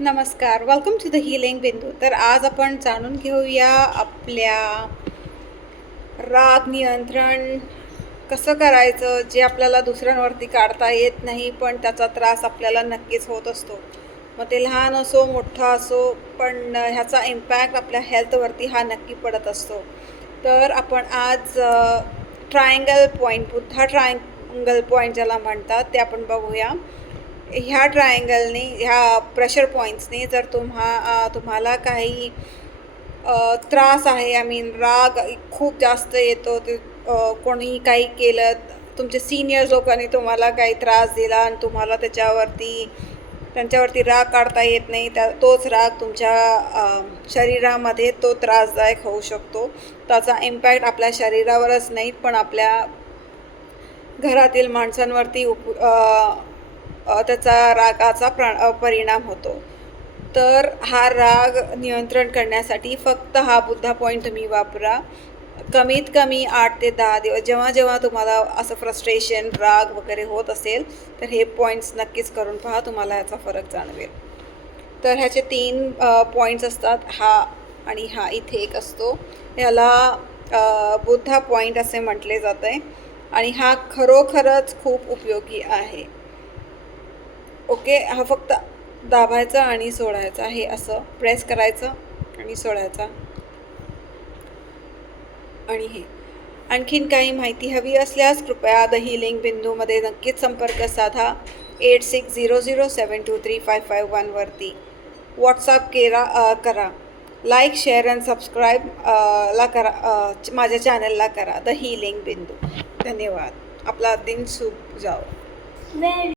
नमस्कार, welcome to the healing बिंदू. तर आज आपण जाणून घेऊया आपल्या राग नियंत्रण कसं करायचं, जे आपल्याला दुसऱ्यांवरती काढता येत नाही, पण त्याचा त्रास आपल्याला नक्कीच होत असतो. मग ते लहान असो मोठा असो, पण ह्याचा इम्पॅक्ट आपल्या हेल्थवरती हा नक्की पडत असतो. तर आपण आज triangle point, Buddha triangle point ज्याला म्हणतात, ते आपण बघूया. ह्या ट्रायंगलने, ह्या प्रेशर पॉईंट्सने जर तुम्हाला काही त्रास आहे, आय मीन राग खूप जास्त येतो, ते कोणी काही केलं, तुमचे सिनियर लोकांनी तुम्हाला काही त्रास दिला आणि तुम्हाला त्यांच्यावरती राग काढता येत नाही, तोच राग तुमच्या शरीरामध्ये तो त्रासदायक होऊ शकतो. त्याचा इम्पॅक्ट आपल्या शरीरावरच नाही, पण आपल्या घरातील माणसांवरती त्याचा रागाचा परिणाम होतो. तर हा राग नियंत्रण करण्यासाठी फक्त हा बुद्धा पॉईंट तुम्ही वापरा. कमीत कमी 8 ते 10 दिवस जेव्हा जेव्हा तुम्हाला असं फ्रस्ट्रेशन, राग वगैरे होत असेल, तर हे पॉईंट्स नक्कीच करून पहा, तुम्हाला याचा फरक जाणवेल. तर ह्याचे 3 पॉईंट्स असतात, हा आणि हा इथे एक असतो. ह्याला बुद्धा पॉईंट असे म्हटले जाते आणि हा खरोखरच खूप उपयोगी आहे. ओके, हा फक्त दाबायचा आणि सोडायचा, हे असं प्रेस करायचं आणि सोडायचा. आणि हे आणखीन काही माहिती हवी असल्यास कृपया द हिलिंग बिंदूमध्ये नक्कीच संपर्क साधा. 8600723551 वरती व्हॉट्सअप करा. लाईक, शेअर अँड सबस्क्राईब ला करा, माझ्या चॅनलला करा द हिलिंग बिंदू. धन्यवाद. आपला दिन शुभ जाओ.